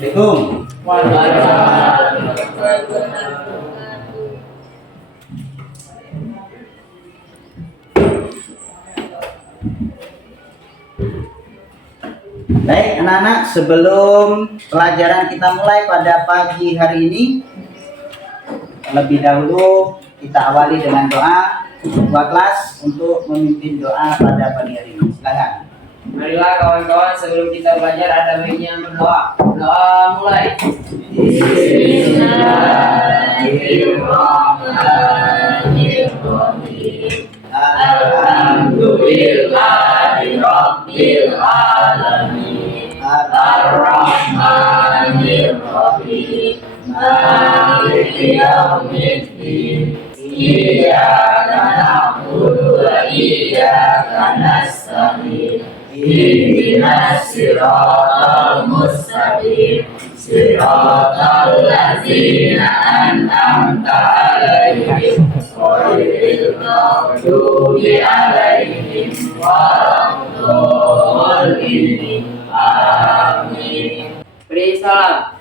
Assalamualaikum. Baik anak-anak, sebelum pelajaran kita mulai pada pagi hari ini, terlebih dahulu kita awali dengan doa ketua kelas untuk memimpin doa pada pagi hari ini. Silakan. Marilah kawan-kawan, sebelum kita belajar ada baiknya berdoa. Doa mulai. Bismillahirrahmanirrahim. Alhamdulillahirabbil alamin. Ar-Rahmanir-Rahim. Maliki yaumiddin. Iyyaka na'budu wa iyyaka nasta'in. Ihdinas siratal mustaqim. Siratal ladzina an'amta 'alaihim ghairil maghdubi 'alaihim waladdallin. Amin. Beri salam.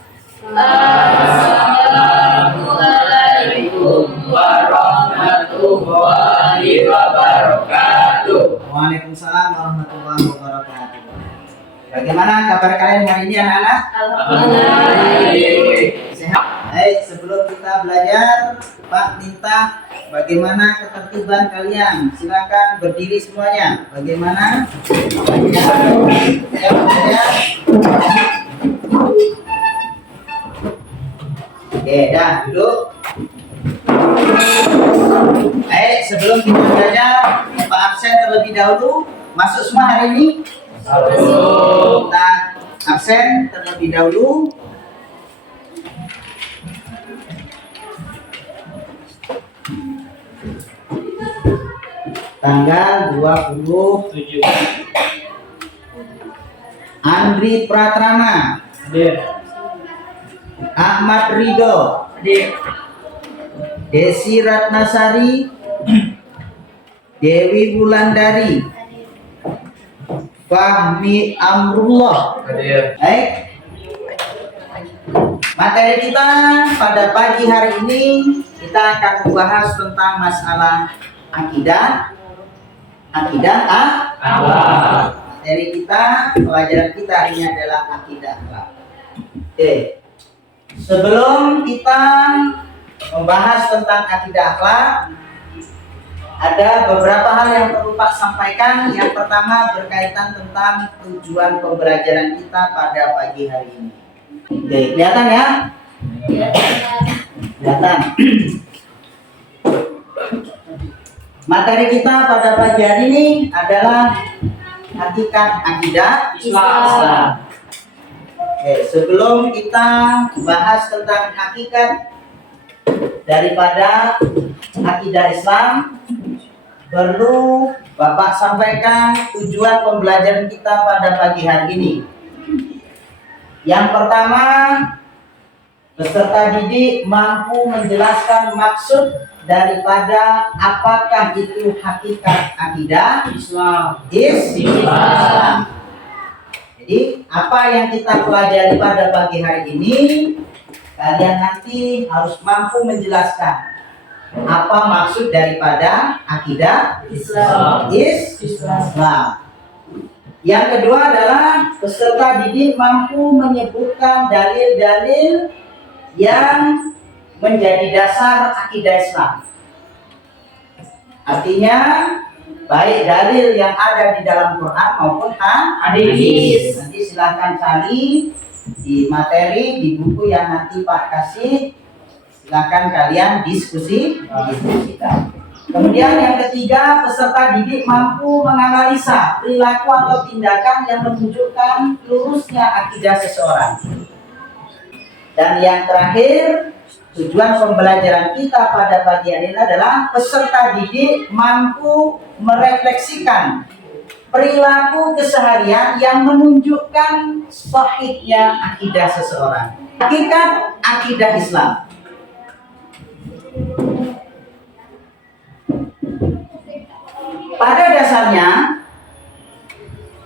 Assalamualaikum warahmatullahi wabarakatuh. Waalaikumsalam warahmatullahi wabarakatuh. Bagaimana kabar kalian hari ini anak-anak? Alhamdulillah. Sehat. Baik, sebelum kita belajar, Pak minta bagaimana ketertiban kalian. Silakan berdiri semuanya. Bagaimana? Ya, belajar. Oke, dah duduk. Baik, sebelum kita belajar, Pak absen terlebih dahulu. Masuk semua hari ini? Masuk. Kita absen terlebih dahulu. Tanggal 27. Andri Pratrama. Hadir. Ahmad Ridho. Hadir. Desi Ratnasari. Dewi Wulandari. Fahmi Amrullah. Hadir. Baik. Materi kita pada pagi hari ini kita akan membahas tentang masalah akidah. Akidah Awal. Materi kita, pelajaran kita hari ini adalah akidah akhlak. Oke. Sebelum kita membahas tentang akidah akhlak, ada beberapa hal yang perlu Pak sampaikan. Yang pertama berkaitan tentang tujuan pembelajaran kita pada pagi hari ini. Oke, kelihatan ya? Kelihatan. Materi kita pada pagi hari ini adalah hakikat akidah Islam. Oke, sebelum kita bahas tentang hakikat daripada akidah Islam, perlu Bapak sampaikan tujuan pembelajaran kita pada pagi hari ini. Yang pertama, peserta didik mampu menjelaskan maksud daripada apakah itu hakikat akidah Islam. Islam. Jadi apa yang kita pelajari pada pagi hari ini, kalian nanti harus mampu menjelaskan apa maksud daripada akidah Islam. Islam. Yang kedua adalah peserta didik mampu menyebutkan dalil-dalil yang menjadi dasar akidah Islam. Artinya baik dalil yang ada di dalam Quran maupun hadis. Nanti silahkan cari di materi, di buku yang nanti Pak kasih. Silahkan kalian diskusikan. Kemudian yang ketiga, peserta didik mampu menganalisa perilaku atau tindakan yang menunjukkan lurusnya akidah seseorang. Dan yang terakhir, tujuan pembelajaran kita pada pagi hari ini adalah peserta didik mampu merefleksikan perilaku keseharian yang menunjukkan sahihnya akidah seseorang. Hakikat akidah Islam. Pada dasarnya,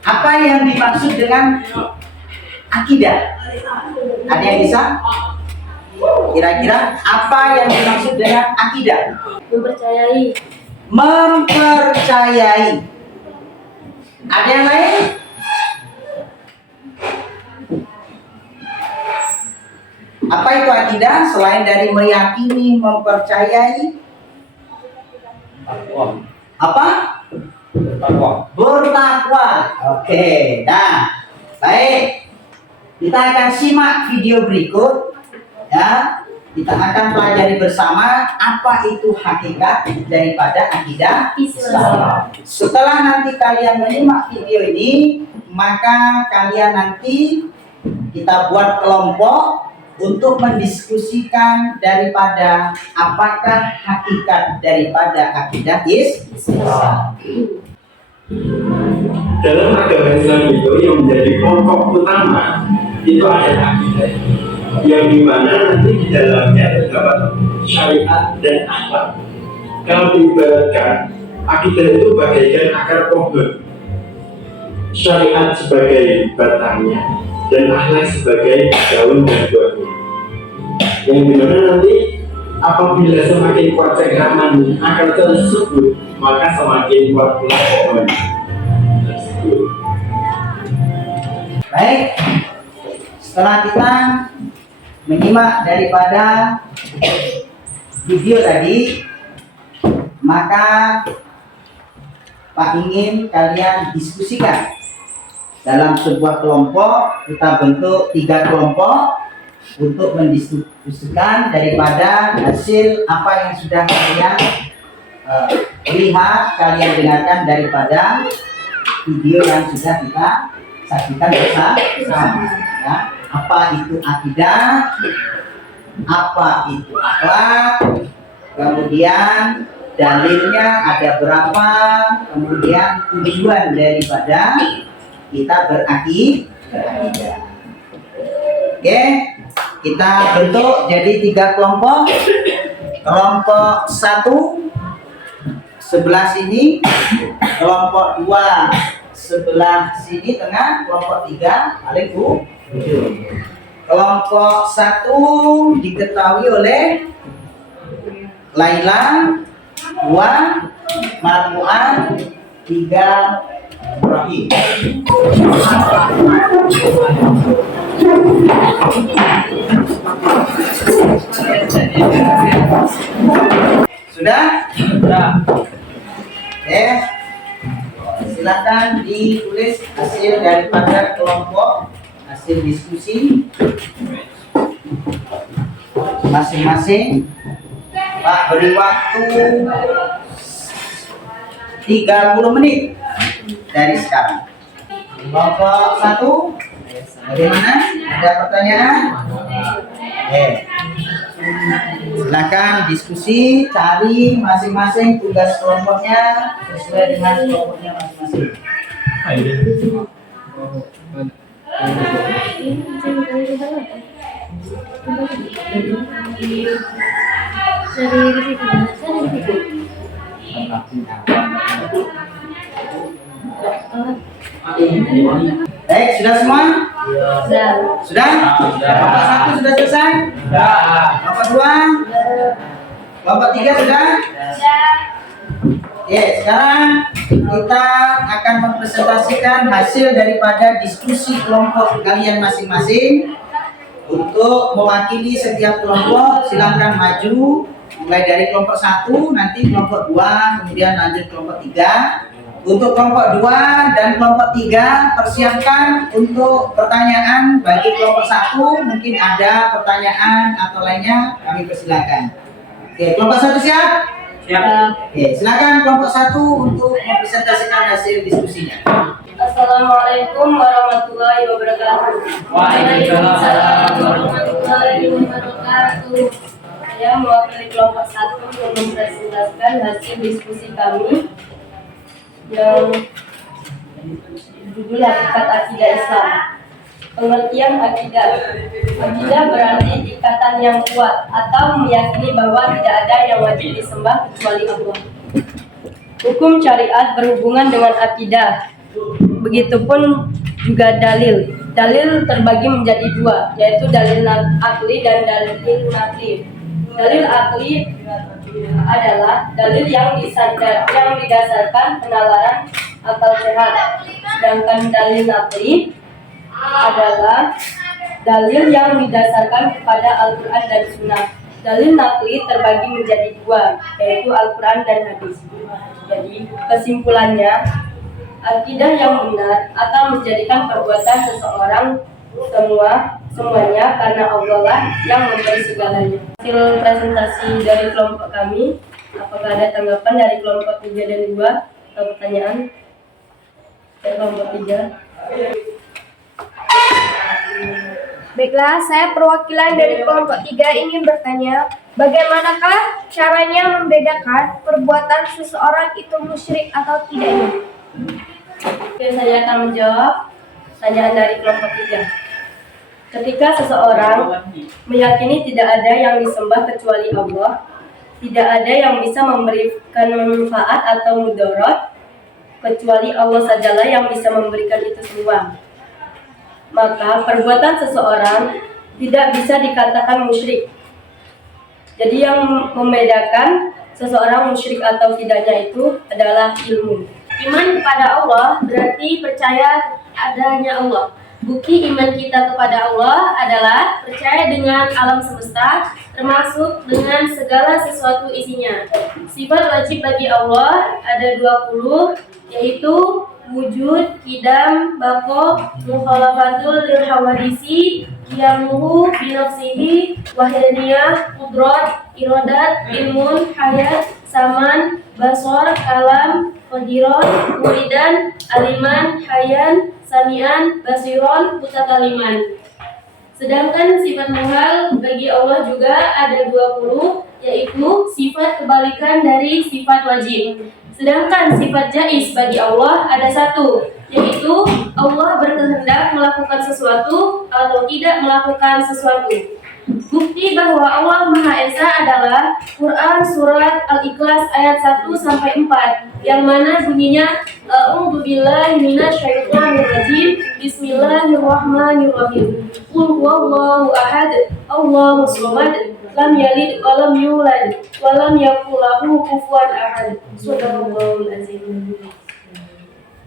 apa yang dimaksud dengan akidah. Ada yang bisa? Kira-kira apa yang dimaksud dengan akidah? Mempercayai. Mempercayai. Ada yang lain? Apa itu akidah selain dari meyakini, mempercayai? Apa? Bertakwa. Oke, nah, baik. Kita akan simak video berikut. Ya, kita akan pelajari bersama apa itu hakikat daripada akidah Islam. Setelah nanti kalian menyimak video ini, maka kalian nanti kita buat kelompok untuk mendiskusikan daripada apakah hakikat daripada akidah Islam. Dalam agama Islam itu yang menjadi pokok utama itu ada akidah, yang dimana nanti di dalamnya terdapat syariat dan akhlak. Kalau diibaratkan, akidah itu bagaikan akar pohon, syariat sebagai batangnya, dan akhlak sebagai daun dan buahnya. Yang dimana nanti apabila semakin kuat cengkraman akar tersebut, maka semakin kuat pula pohon tersebut. Baik, setelah kita menyimak daripada video tadi, maka Pak ingin kalian diskusikan dalam sebuah kelompok. Kita bentuk 3 kelompok untuk mendiskusikan daripada hasil apa yang sudah kalian lihat, kalian dengarkan daripada video yang sudah kita saksikan bersama. Ya, apa itu akidah, apa itu akhlak, kemudian dalilnya ada berapa, kemudian tujuan daripada kita berakidah. Oke, kita bentuk jadi 3 kelompok. Kelompok 1 sebelah sini, kelompok 2 sebelah sini tengah, kelompok 3 paling ujung. Kelompok 1 diketahui oleh Laila, 2 Marmuan, 3 Ibrahim. Sudah? Sudah. Silakan ditulis hasil daripada kelompok, hasil diskusi masing-masing. Pak beri waktu 30 menit dari sekarang. Kelompok 1, bagaimana? Ada pertanyaan? Silakan diskusi, cari masing-masing tugas kelompoknya sesuai dengan kelompoknya masing-masing. Baik, sudah semua? Sudah? Kelompok 1 sudah selesai? Kelompok 2? Kelompok 3 sudah? Oke, sekarang kita akan mempresentasikan hasil daripada diskusi kelompok kalian masing-masing. Untuk mewakili setiap kelompok, silakan maju. Mulai dari kelompok 1, nanti kelompok 2, kemudian lanjut kelompok 3. Untuk kelompok 2 dan kelompok 3, persiapkan untuk pertanyaan. Bagi kelompok 1, mungkin ada pertanyaan atau lainnya, kami persilakan. Oke, kelompok 1 siap? Siap. Oke, silakan kelompok 1 untuk mempresentasikan hasil diskusinya. Assalamualaikum warahmatullahi wabarakatuh. Waalaikumsalam warahmatullahi wabarakatuh. Saya mewakili kelompok 1 untuk mempresentasikan hasil diskusi kami yang judul hakikat akidah Islam. Pengertian akidah. Akidah berarti ikatan yang kuat atau meyakini bahwa tidak ada yang wajib disembah kecuali Allah. Hukum syariat berhubungan dengan akidah. Begitupun juga dalil. Dalil terbagi menjadi dua, yaitu dalil akli dan dalil nakli. Dalil akli adalah dalil yang didasarkan penalaran akal sehat, sedangkan dalil nakli adalah dalil yang didasarkan kepada Al-Quran dan Sunnah. Dalil nakli terbagi menjadi dua, yaitu Al-Quran dan hadis. Jadi kesimpulannya, akidah yang benar akan menjadikan perbuatan seseorang semuanya karena Allah lah yang memberi segalanya. Hasil presentasi dari kelompok kami, apakah ada tanggapan dari kelompok 3 dan 2 atau pertanyaan dari kelompok 3? Baiklah, saya perwakilan dari kelompok 3 ingin bertanya, bagaimanakah caranya membedakan perbuatan seseorang itu musyrik atau tidaknya? Oke, saya akan menjawab pertanyaan dari kelompok 3. Ketika seseorang meyakini tidak ada yang disembah kecuali Allah, tidak ada yang bisa memberikan manfaat atau mudarat kecuali Allah sajalah yang bisa memberikan itu semua, maka perbuatan seseorang tidak bisa dikatakan musyrik. Jadi yang membedakan seseorang musyrik atau tidaknya itu adalah ilmu. Iman kepada Allah berarti percaya adanya Allah. Bukti iman kita kepada Allah adalah percaya dengan alam semesta, termasuk dengan segala sesuatu isinya. Sifat wajib bagi Allah ada 20, yaitu wujud, qidam, baqo, mukhalafatul lil hawadisi, qiyamuhu binafsihi, wahdaniyah, qudrat, iradat, ilmun, hayat, saman, basar, kalam, qadiron, muridan, aliman, hayan, samian, basiron, mutakaliman. Sedangkan sifat muhal bagi Allah juga ada 20, yaitu sifat kebalikan dari sifat wajib. Sedangkan sifat jaiz bagi Allah ada 1, yaitu Allah berkehendak melakukan sesuatu atau tidak melakukan sesuatu. Bukti bahwa Allah Maha Esa adalah Quran Surat Al-Ikhlas ayat 1-4, yang mana bunyinya A'udzu billahi minasyaitonir rajim. Bismillahirrahmanirrahim. Qul huwallahu ahad, Allahus samad, lam yalid wa lam yulad wa lam yakul lahu kufuwan ahad. Shadaqallahul azim.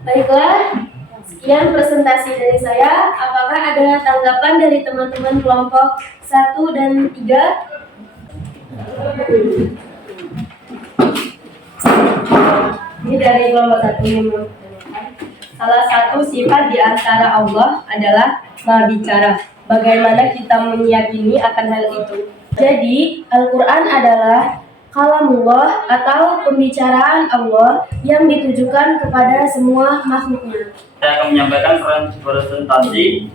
Baiklah, sekian presentasi dari saya. Apakah ada tanggapan dari teman-teman kelompok 1 dan 3? Ini dari kelompok 1. Salah satu sifat di antara Allah adalah Maha Bicara. Bagaimana kita meyakini akan hal itu? Jadi, Al-Quran adalah kalamullah atau pembicaraan Allah yang ditujukan kepada semua makhluknya. Saya akan menyampaikan presentasi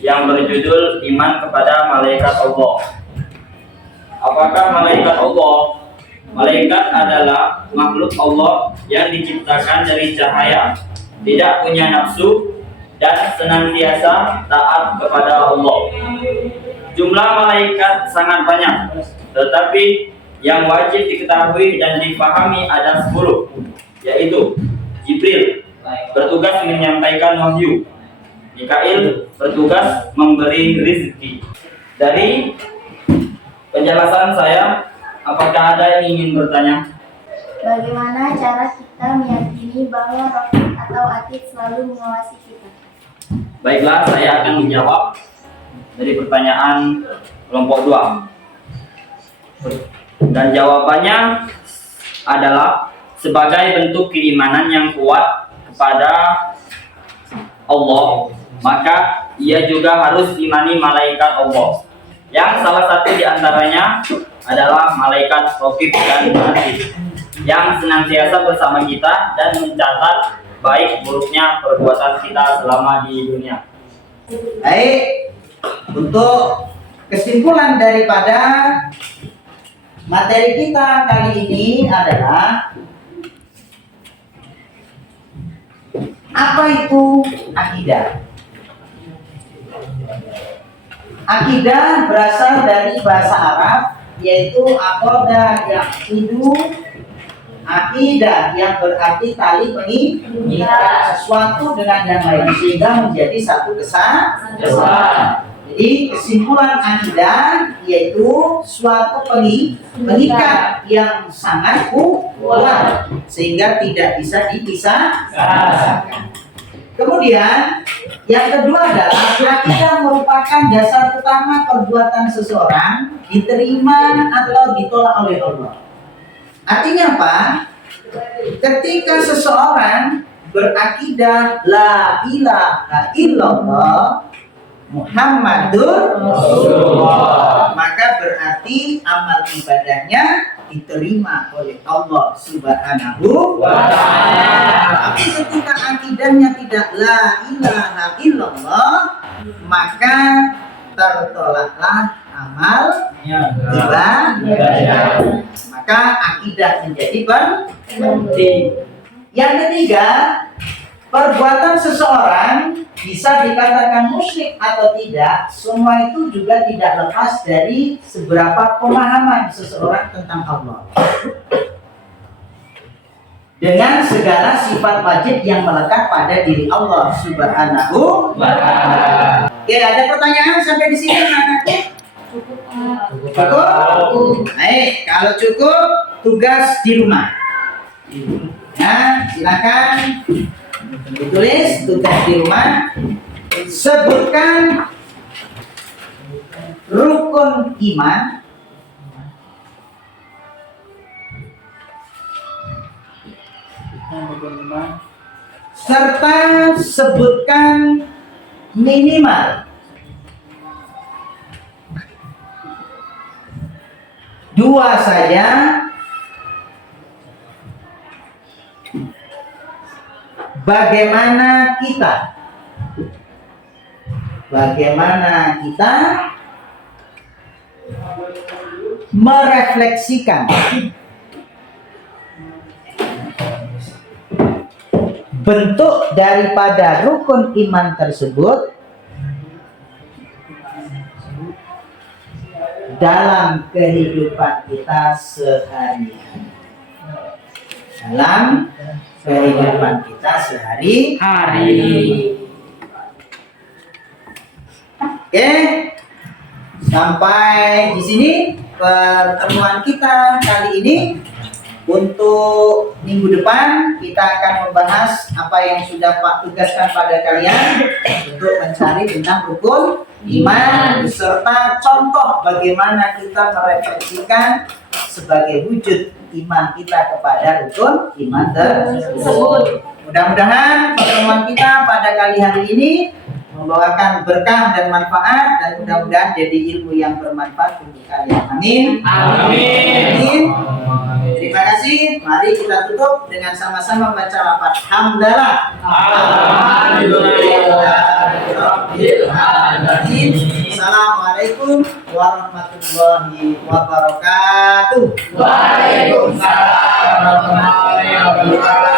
yang berjudul Iman kepada Malaikat Allah. Apakah malaikat Allah? Malaikat adalah makhluk Allah yang diciptakan dari cahaya, tidak punya nafsu, dan senantiasa taat kepada Allah. Jumlah malaikat sangat banyak, tetapi yang wajib diketahui dan dipahami ada 10, yaitu Jibril bertugas menyampaikan wahyu, Mikail bertugas memberi rezeki. Dari penjelasan saya, apakah ada yang ingin bertanya? Bagaimana cara kita meyakini bahwa Rafiq atau Atid selalu mengawasi kita? Baiklah, saya akan menjawab dari pertanyaan kelompok 2. Dan jawabannya adalah sebagai bentuk keimanan yang kuat kepada Allah, maka ia juga harus imani malaikat Allah, yang salah satu di antaranya adalah malaikat Raqib dan Atid, yang senantiasa bersama kita dan mencatat baik buruknya perbuatan kita selama di dunia. Baik, untuk kesimpulan daripada materi kita kali ini adalah apa itu akidah? Akidah berasal dari bahasa Arab, yaitu aqada yaqidu Akidah yang berarti tali pengikat sesuatu dengan yang lain sehingga menjadi satu kesatuan. Jadi kesimpulan akidah yaitu suatu pengikat yang sangat kuat sehingga tidak bisa dipisahkan. Kemudian yang kedua adalah akidah merupakan dasar utama perbuatan seseorang diterima atau ditolak oleh Allah. Artinya apa? Ketika seseorang berakidah la ilaha illallah Muhammadur Rasulullah, maka berarti amal ibadahnya diterima oleh Allah Subhanahu wa ta'ala. Tapi ketika akidahnya tidak la ilaha illallah, maka tertolaklah amal ibadah. Maka akidah menjadi penting. Yang ketiga, perbuatan seseorang bisa dikatakan musyrik atau tidak, semua itu juga tidak lepas dari seberapa pemahaman seseorang tentang Allah dengan segala sifat wajib yang melekat pada diri Allah Subhanahu wa ta'ala. Oke, ada pertanyaan sampai di sini anak-anakku? Cukup? Baik, kalau cukup tugas di rumah. Nah, silakan ditulis tugas di rumah. Sebutkan rukun iman serta sebutkan minimal 2 saja bagaimana kita merefleksikan bentuk daripada rukun iman tersebut dalam kehidupan kita sehari-hari. Oke, sampai di sini pertemuan kita kali ini. Untuk minggu depan kita akan membahas apa yang sudah Pak tugaskan pada kalian untuk mencari tentang rukun iman beserta contoh bagaimana kita merefleksikan sebagai wujud iman kita kepada rukun iman tersebut. Mudah-mudahan pertemuan kita pada kali hari ini membawakan berkah dan manfaat, dan mudah-mudahan jadi ilmu yang bermanfaat untuk kalian. Amin. Amin. Terima kasih. Mari kita tutup dengan sama-sama baca lafaz hamdalah. Alhamdulillahirobbilalamin. Assalamualaikum warahmatullahi wabarakatuh. Waalaikumsalam warahmatullahi wabarakatuh.